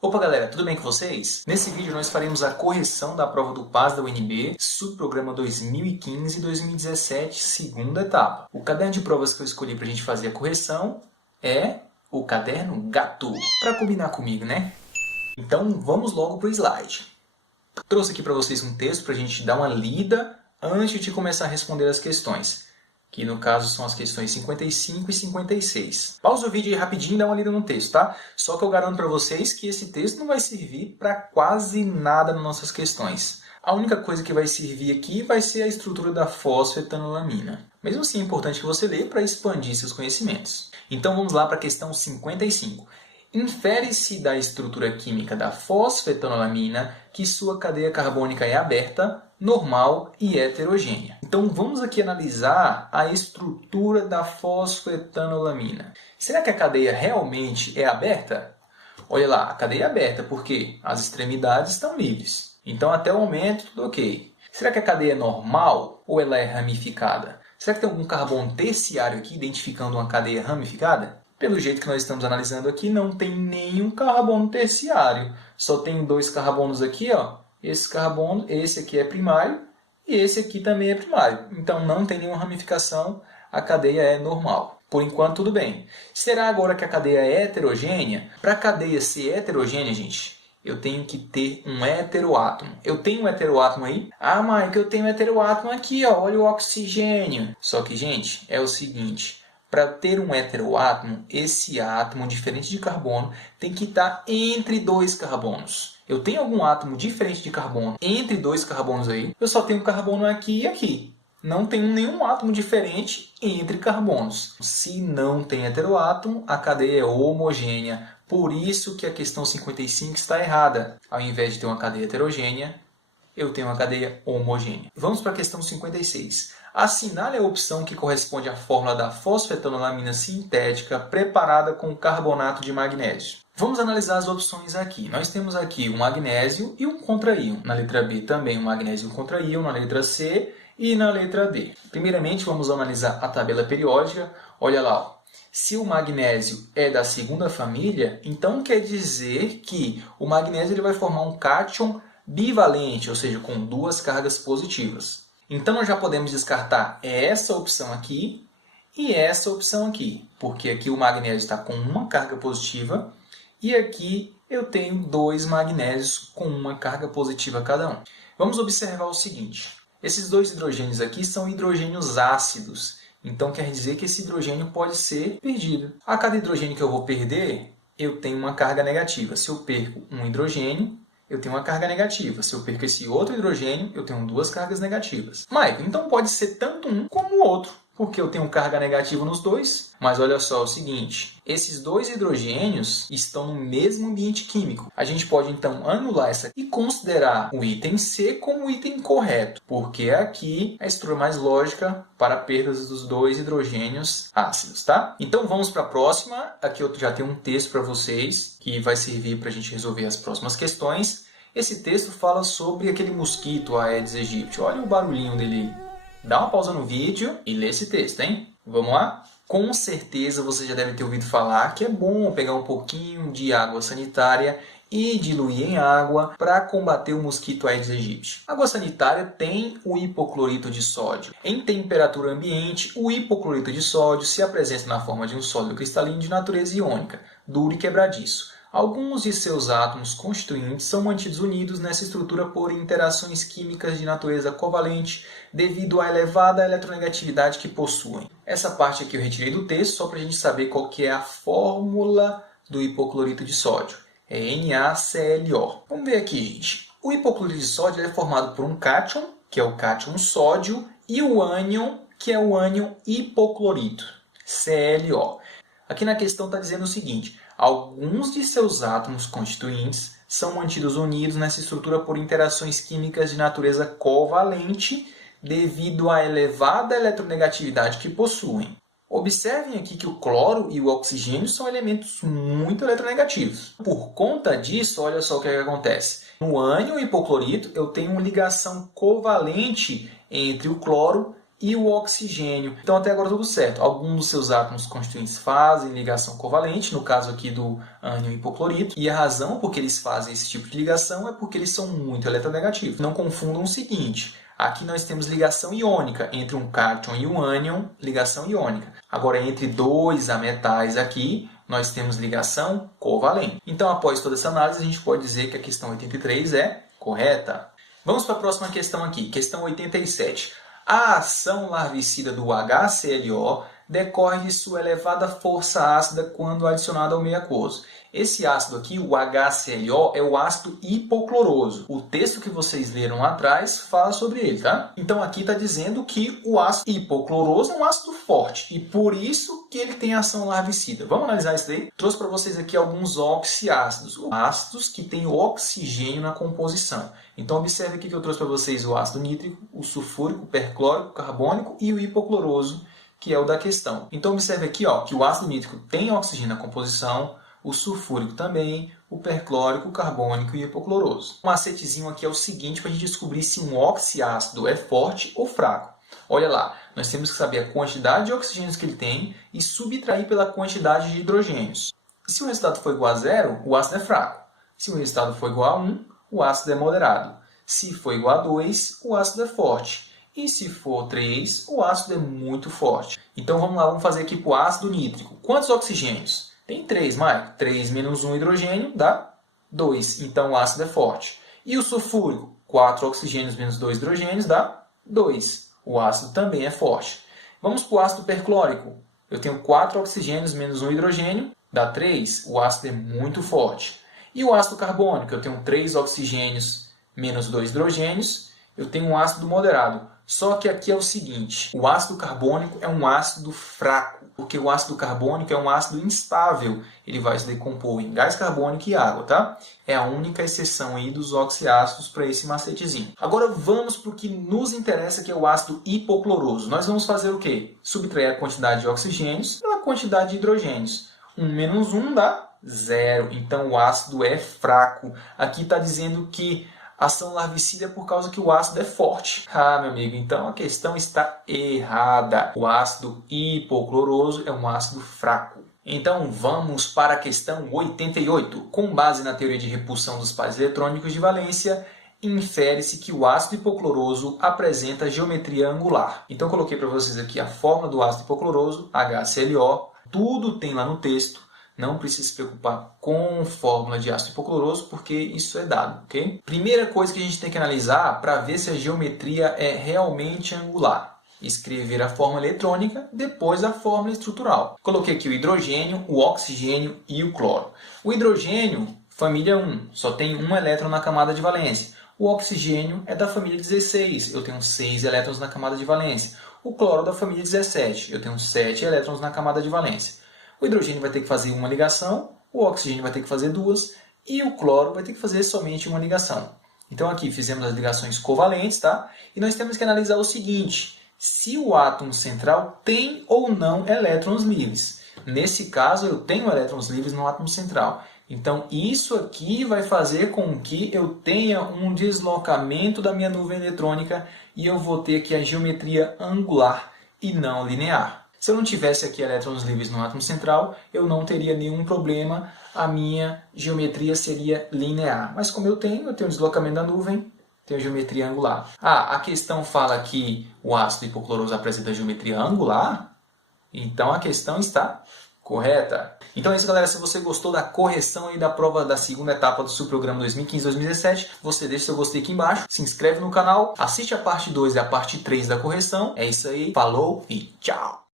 Opa galera, tudo bem com vocês? Nesse vídeo nós faremos a correção da prova do PAS da UNB, subprograma 2015-2017, segunda etapa. O caderno de provas que eu escolhi para a gente fazer a correção é o caderno Gato, para combinar comigo, né? Então vamos logo para o slide. Trouxe aqui para vocês um texto para a gente dar uma lida antes de começar a responder as questões, que no caso são as questões 55 e 56. Pausa o vídeo aí rapidinho e dá uma lida no texto, tá? Só que eu garanto para vocês que esse texto não vai servir para quase nada nas nossas questões. A única coisa que vai servir aqui vai ser a estrutura da fosfetanolamina. Mesmo assim, é importante que você leia para expandir seus conhecimentos. Então vamos lá para a questão 55. Infere-se da estrutura química da fosfetanolamina que sua cadeia carbônica é aberta, normal e heterogênea. Então vamos aqui analisar a estrutura da fosfetanolamina. Será que a cadeia realmente é aberta? Olha lá, a cadeia é aberta porque as extremidades estão livres. Então até o momento tudo ok. Será que a cadeia é normal ou ela é ramificada? Será que tem algum carbono terciário aqui identificando uma cadeia ramificada? Pelo jeito que nós estamos analisando aqui, não tem nenhum carbono terciário. Só tem dois carbonos aqui, ó. Esse carbono, esse aqui é primário e esse aqui também é primário. Então não tem nenhuma ramificação, a cadeia é normal. Por enquanto tudo bem. Será agora que a cadeia é heterogênea? Para a cadeia ser heterogênea, gente, eu tenho que ter um heteroátomo. Eu tenho um heteroátomo aí? Ah, Mike, eu tenho um heteroátomo aqui, ó. Olha o oxigênio. Só que, gente, é o seguinte. Para ter um heteroátomo, esse átomo, diferente de carbono, tem que estar entre dois carbonos. Eu tenho algum átomo diferente de carbono entre dois carbonos aí, eu só tenho carbono aqui e aqui. Não tenho nenhum átomo diferente entre carbonos. Se não tem heteroátomo, a cadeia é homogênea. Por isso que a questão 55 está errada. Ao invés de ter uma cadeia heterogênea, eu tenho uma cadeia homogênea. Vamos para a questão 56. Assinale a opção que corresponde à fórmula da fosfetanolamina sintética preparada com carbonato de magnésio. Vamos analisar as opções aqui. Nós temos aqui um magnésio e um contraíon. Na letra B também um magnésio e um contraíon. Na letra C e na letra D. Primeiramente vamos analisar a tabela periódica. Olha lá, ó. Se o magnésio é da segunda família, então quer dizer que o magnésio ele vai formar um cátion bivalente, ou seja, com duas cargas positivas. Então, nós já podemos descartar essa opção aqui e essa opção aqui, porque aqui o magnésio está com uma carga positiva e aqui eu tenho dois magnésios com uma carga positiva cada um. Vamos observar o seguinte, esses dois hidrogênios aqui são hidrogênios ácidos, então quer dizer que esse hidrogênio pode ser perdido. A cada hidrogênio que eu vou perder, eu tenho uma carga negativa. Se eu perco um hidrogênio, eu tenho uma carga negativa. Se eu perco esse outro hidrogênio, eu tenho duas cargas negativas. Michael, então pode ser tanto um como o outro, porque eu tenho carga negativa nos dois. Mas olha só o seguinte, esses dois hidrogênios estão no mesmo ambiente químico. A gente pode então anular essa e considerar o item C como o item correto, porque aqui é a estrutura mais lógica para perdas dos dois hidrogênios ácidos, tá? Então vamos para a próxima. Aqui eu já tenho um texto para vocês que vai servir para a gente resolver as próximas questões. Esse texto fala sobre aquele mosquito, a Aedes aegypti. Olha o barulhinho dele. Dá uma pausa no vídeo e lê esse texto, hein? Vamos lá? Com certeza você já deve ter ouvido falar que é bom pegar um pouquinho de água sanitária e diluir em água para combater o mosquito Aedes aegypti. A água sanitária tem o hipoclorito de sódio. Em temperatura ambiente, o hipoclorito de sódio se apresenta na forma de um sólido cristalino de natureza iônica, duro e quebradiço. Alguns de seus átomos constituintes são mantidos unidos nessa estrutura por interações químicas de natureza covalente devido à elevada eletronegatividade que possuem. Essa parte aqui eu retirei do texto só para a gente saber qual que é a fórmula do hipoclorito de sódio. É NaClO. Vamos ver aqui, gente. O hipoclorito de sódio é formado por um cátion, que é o cátion sódio, e o ânion, que é o ânion hipoclorito, ClO. Aqui na questão está dizendo o seguinte, alguns de seus átomos constituintes são mantidos unidos nessa estrutura por interações químicas de natureza covalente devido à elevada eletronegatividade que possuem. Observem aqui que o cloro e o oxigênio são elementos muito eletronegativos. Por conta disso, olha só o que acontece. No ânion hipoclorito, eu tenho uma ligação covalente entre o cloro e o oxigênio. Então até agora tudo certo. Alguns dos seus átomos constituintes fazem ligação covalente, no caso aqui do ânion hipoclorito. E a razão por que eles fazem esse tipo de ligação é porque eles são muito eletronegativos. Não confundam o seguinte, aqui nós temos ligação iônica entre um cátion e um ânion, ligação iônica. Agora entre dois ametais aqui, nós temos ligação covalente. Então após toda essa análise, a gente pode dizer que a questão 83 é correta. Vamos para a próxima questão aqui, questão 87. A ação larvicida do HClO decorre de sua elevada força ácida quando adicionada ao meio aquoso. Esse ácido aqui, o HClO, é o ácido hipocloroso. O texto que vocês leram lá atrás fala sobre ele, tá? Então aqui está dizendo que o ácido hipocloroso é um ácido forte e por isso que ele tem ação larvicida. Vamos analisar isso daí? Trouxe para vocês aqui alguns oxiácidos, ácidos que têm oxigênio na composição. Então observe aqui que eu trouxe para vocês o ácido nítrico, o sulfúrico, o perclórico, o carbônico e o hipocloroso, que é o da questão. Então observe aqui que o ácido nítrico tem oxigênio na composição, o sulfúrico também, o perclórico, o carbônico e o hipocloroso. Um macetezinho aqui é o seguinte para a gente descobrir se um oxiácido é forte ou fraco. Olha lá, nós temos que saber a quantidade de oxigênios que ele tem e subtrair pela quantidade de hidrogênios. Se o resultado for igual a 0, o ácido é fraco. Se o resultado for igual a 1, o ácido é moderado. Se for igual a 2, o ácido é forte. E se for 3, o ácido é muito forte. Então vamos lá, vamos fazer aqui para o ácido nítrico. Quantos oxigênios? Tem 3, Maico. 3 menos 1 hidrogênio dá 2. Então o ácido é forte. E o sulfúrico? 4 oxigênios menos 2 hidrogênios dá 2. O ácido também é forte. Vamos para o ácido perclórico. Eu tenho 4 oxigênios menos 1 hidrogênio, dá 3. O ácido é muito forte. E o ácido carbônico? Eu tenho 3 oxigênios menos 2 hidrogênios. Eu tenho um ácido moderado. Só que aqui é o seguinte, o ácido carbônico é um ácido fraco, porque o ácido carbônico é um ácido instável. Ele vai se decompor em gás carbônico e água, tá? É a única exceção aí dos oxiácidos para esse macetezinho. Agora vamos para o que nos interessa, que é o ácido hipocloroso. Nós vamos fazer o quê? Subtrair a quantidade de oxigênios pela quantidade de hidrogênios. 1 menos 1 dá 0. Então o ácido é fraco. Aqui está dizendo que ação larvicida é por causa que o ácido é forte. Ah, meu amigo, então a questão está errada. O ácido hipocloroso é um ácido fraco. Então vamos para a questão 88. Com base na teoria de repulsão dos pares eletrônicos de valência, infere-se que o ácido hipocloroso apresenta geometria angular. Então coloquei para vocês aqui a fórmula do ácido hipocloroso, HClO. Tudo tem lá no texto. Não precisa se preocupar com fórmula de ácido hipocloroso, porque isso é dado, ok? Primeira coisa que a gente tem que analisar para ver se a geometria é realmente angular. Escrever a fórmula eletrônica, depois a fórmula estrutural. Coloquei aqui o hidrogênio, o oxigênio e o cloro. O hidrogênio, família 1, só tem um elétron na camada de valência. O oxigênio é da família 16, eu tenho 6 elétrons na camada de valência. O cloro é da família 17, eu tenho 7 elétrons na camada de valência. O hidrogênio vai ter que fazer uma ligação, o oxigênio vai ter que fazer 2 e o cloro vai ter que fazer somente uma ligação. Então aqui fizemos as ligações covalentes, tá? E nós temos que analisar o seguinte, se o átomo central tem ou não elétrons livres. Nesse caso eu tenho elétrons livres no átomo central. Então isso aqui vai fazer com que eu tenha um deslocamento da minha nuvem eletrônica e eu vou ter aqui a geometria angular e não linear. Se eu não tivesse aqui elétrons livres no átomo central, eu não teria nenhum problema, a minha geometria seria linear. Mas como eu tenho deslocamento da nuvem, tenho geometria angular. Ah, a questão fala que o ácido hipocloroso apresenta geometria angular? Então a questão está correta. Então é isso, galera. Se você gostou da correção aí da prova da segunda etapa do subprograma 2015-2017, você deixa seu gostei aqui embaixo, se inscreve no canal, assiste a parte 2 e a parte 3 da correção. É isso aí, falou e tchau!